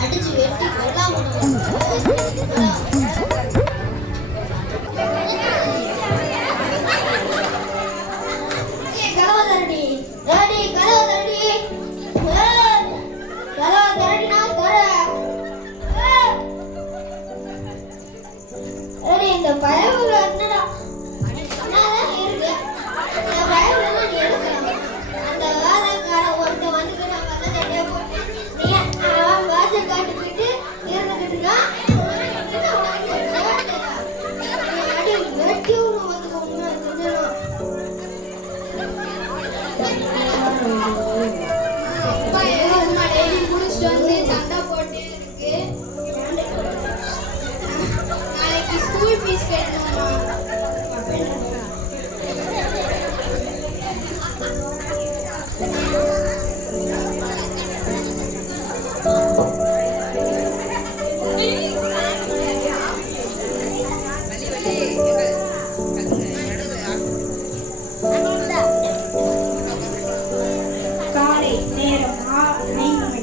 அடிச்சு வெட்டி கொல்லாம இந்த பயவுல என்னடா என்னதான் இருக்கு இந்த பயவுல நீ எடுக்கலாம் அந்த வேலைக்கார ஒருத்த வந்துட்டு நம்ம எல்லாம் சட்டையை போட்டு நீ அவன் வாசல் காட்டுக்கிட்டு இருந்துக்கிட்டுங்க அடி வெட்டி விட வந்து அப்பா ஏதோ டெய்லி முடிச்சுட்டு வந்து சண்டை போட்டு இருக்கு ஸ்கூல் ஃபீஸ் கட்டணுமா காலை நேரம் 5 மணி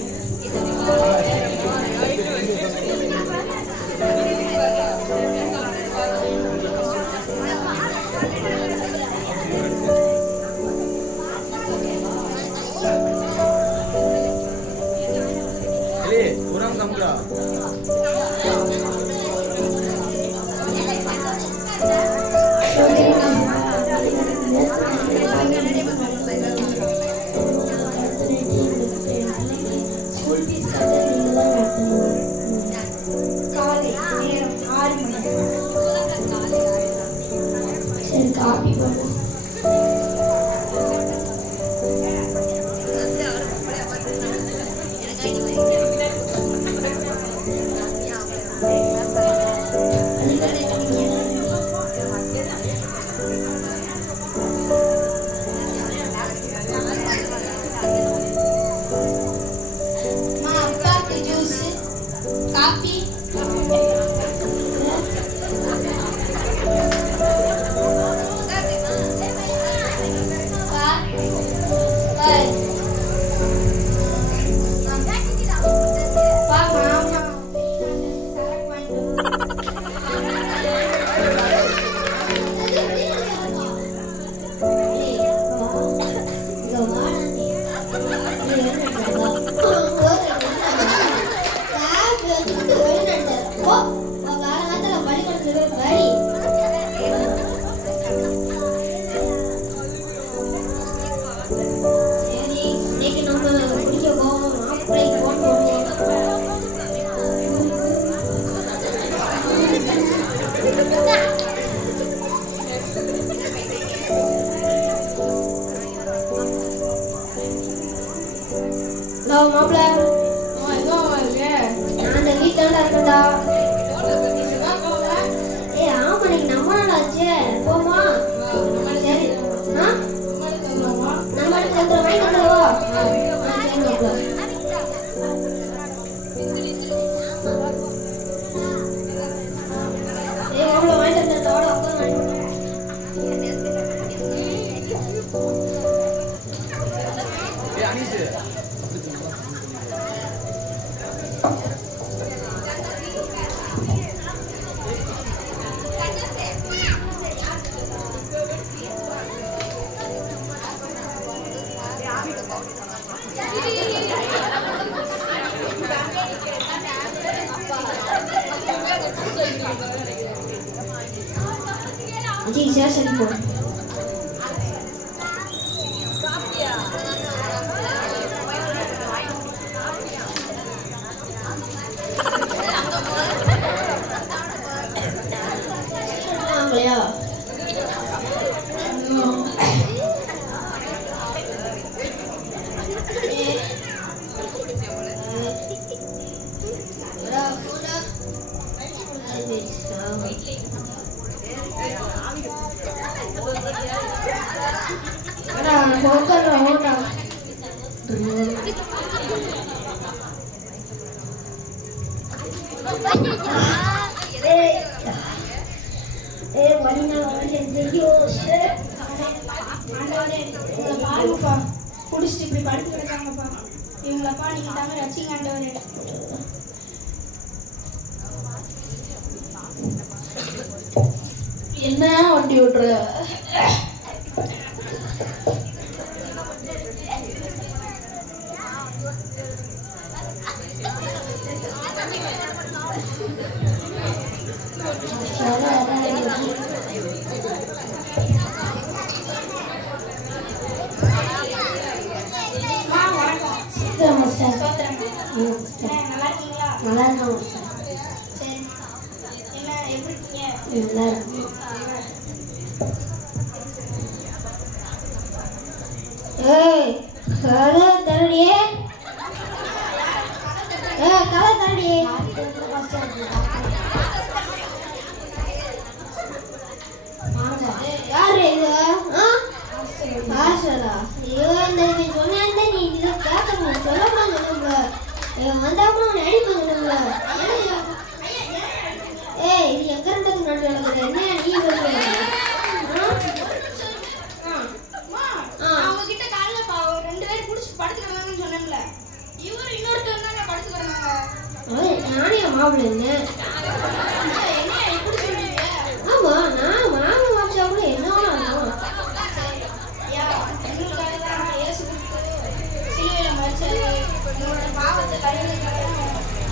kurang kamu dah. காலை நேரம் 6 மணி சரி காபி போடுவோம் காபி மாப்பிள்ள நான் அந்த வீட்டுல இருக்கேன்டா ஏ ஆமா இன்னைக்கு நம்ம நாள் ஆச்சு போமா சரி நம்ம அடுத்து வாங்கி வந்துடுவா சரி மாப்பிள்ள ஏ மாப்பிள்ள வாங்கி தந்தோட உட்காந்து जी सर को ஐயோப்பா, குடிச்சிட்டு இப்படி படுத்து கிடக்காங்கப்பா. இவங்களப்பா நீங்க தாங்க ரசிங்க ஆண்டவரே. என்ன வண்டி ஓட்டுற? நல்லா இருக்கீங்களா? நல்லா இருக்கோம் சார். சரி, என்ன எப்படி இருக்கீங்க? நல்லா இருக்கும். ஏய் கதை தரடியே, கதை தரடியே. யாரு இது? மாஸ்டரா? ஐயோ இந்த நீ சொன்ன நீ இதை கேட்கணும், சொல்லக்கூடாது சொல்லுங்க. வந்தா கூட உன்னை அடிப்பேன் சொல்லுங்க. ஏய் இது எங்க ரெண்டுக்கு நடுவில் நடக்குது? என்ன நீ சொல்லுங்க. அவங்க கிட்ட காலைல 2 பேர் குடிச்சிட்டு படுத்து கிடந்தாங்கன்னு சொன்னேன்ல, இவரு இன்னொருத்தர் தாங்க படுத்து கிடந்தாங்க. நானே மாப்பிள்ளை என்ன? என்ன இப்படி சொல்றீங்க? ஆமா நான் மாமா மாப்பிள்ளை கூட என்ன வேணும். ஐயா, உங்களுக்காக தான் இயேசு கிறிஸ்து சிலுவையில மரிச்சாரு. உங்களோட பாவத்தை கழுவுறதுக்காக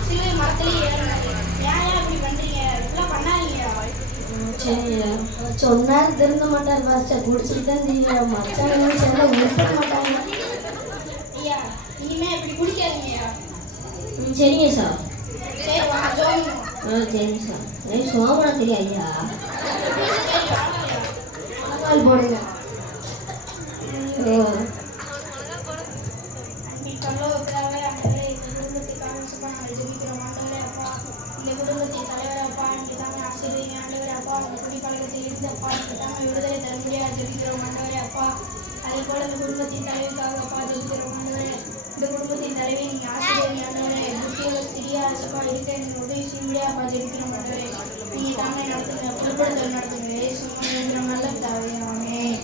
சிலுவை மரத்திலேயே ஏறினாரு. ஏன் இப்படி பண்றீங்க? இப்படிலாம் பண்ணாதீங்க. சரி, சொன்னார் திருந்த மாட்டார் பாஸ்டர். குடிச்சிட்டு தான் தெரியும். மச்சான் சொன்னா உருப்பட மாட்டாங்க. ஐயா, இனிமே இப்படி குடிக்காதீங்கய்யா. சரிங்க சார். சரி வாங்க ஜோம். சரிங்க சார். எனக்கு சோமனா தெரியாதுயா. சரி வாங்கய்யா. பால் போடுங்க. அன்பின் பரலோகப்பிதாவே, ஆண்டவரே, இந்த குடும்பத்துக்காக சுப நாங்கள் ஜெபிக்கிறோம். ஆண்டவரே அப்பா, இந்த குடும்பத்தின் தலைவர் அப்பா, இன்னைக்கு தாங்க ஆசீர்வதிங்க. ஆண்டவரே அப்பா, உங்க குடிப்பழக்கத்தில் இருந்தப்பா, இன்னைக்கு தாங்க விடுதலை தர முடியாது ஜெபிக்கிறோம். ஆண்டவரே அப்பா, அதே போல இந்த குடும்பத்தின் தலைவிக்காக அப்பா ஜெபிக்கிறோம். ஆண்டவரே, இந்த குடும்பத்தின் தலைவி நீங்க ஆசீர்வதிங்க. ஆண்டவரே, புத்தியுள்ள ஸ்திரியா அரசப்பா இருக்க நீங்க உதவி செய்ய முடியாதுப்பா ஜெபிக்கிறோம். ஆண்டவரே, நீங்க தாங்க நடத்துங்க, பொறுப்படுத்தல் நடத்துங்க. இயேசு நாமத்தில் நல்ல பிதாவே, ஆமென்.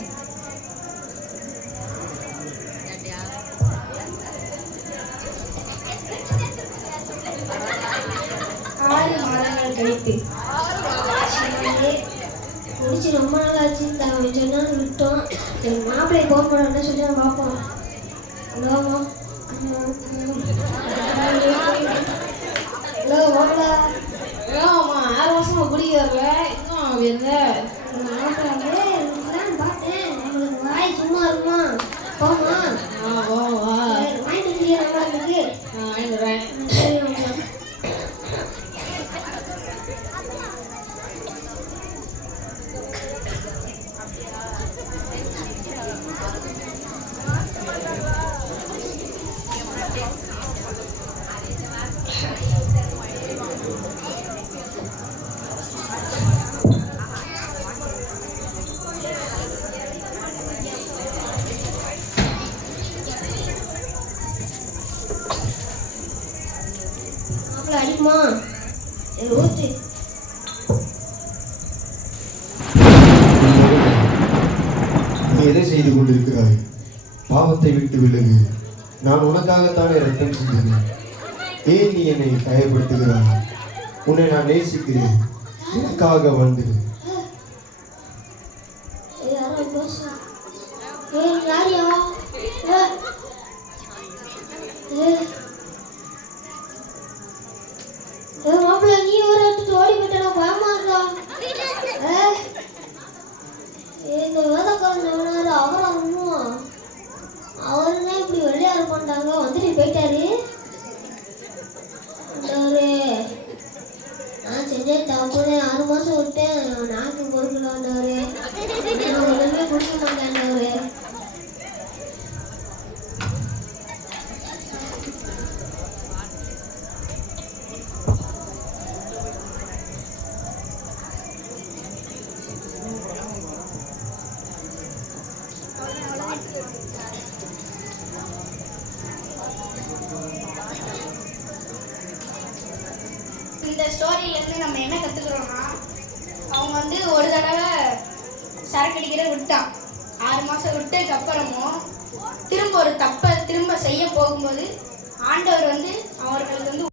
6 மாதங்கள் கழித்து குடிச்சு ரொம்ப நாள் ஆச்சு. கொஞ்ச நாள் விட்டோம். என் மாப்பிள்ளை போக போறோம்னு சொல்லி பார்ப்போம். ஹலோ ஹலோ மாப்பிள்ள. ஆமா, 6 வருஷமா குடிக்க வரல. இன்னும் எங்க மாப்பிள்ளை பார்த்தேன். உங்களுக்கு வாய் சும்மா இருக்குமா? போமா வா வாங்கிட்டு இல்லையா நம்மளுக்கு? வாங்கிடுறேன். சரி மாப்பிள்ள. அடிக்குமா? சரி ஊத்து. நீ எதை செய்து கொண்டிருக்கிறாய்? பாவத்தை விட்டு விலகு. நான் உனக்காகத்தானே ரத்தம் சிந்தினேன். ஏன் நீ என்னை காயப்படுத்துகிறாய்? உன்னை நான் நேசிக்கிறேன். எனக்காக வந்துடு. யாரோ பேசு. யாரியா? மாப்பிள்ள நீ ஒரு இடத்துக்கு ஓடி போயிட்டா பயமா இருக்கா? இந்த வேலைக்காரன் சொன்னாரு அவரா ஒண்ணும் அவருதான் இப்படி வெள்ளையா இருப்பான்டாங்க. வந்துட்டு போயிட்டாரு. நான் செஞ்சேன் தப்பு. 6 மாசம் விட்டேன். நாக்கு பொறுக்கல வந்தவரு. நான் உடனே குடிக்க மாட்டேன்டவரு. இந்த ஸ்டோரியிலேருந்து நம்ம என்ன கற்றுக்குறோம்னா, அவங்க வந்து ஒரு தடவை சரக்கு அடிக்கிற விட்டான். 6 மாதம் விட்டதுக்கு அப்புறமும் திரும்ப ஒரு தப்பை திரும்ப செய்ய போகும்போது ஆண்டவர் வந்து அவர்களுக்கு வந்து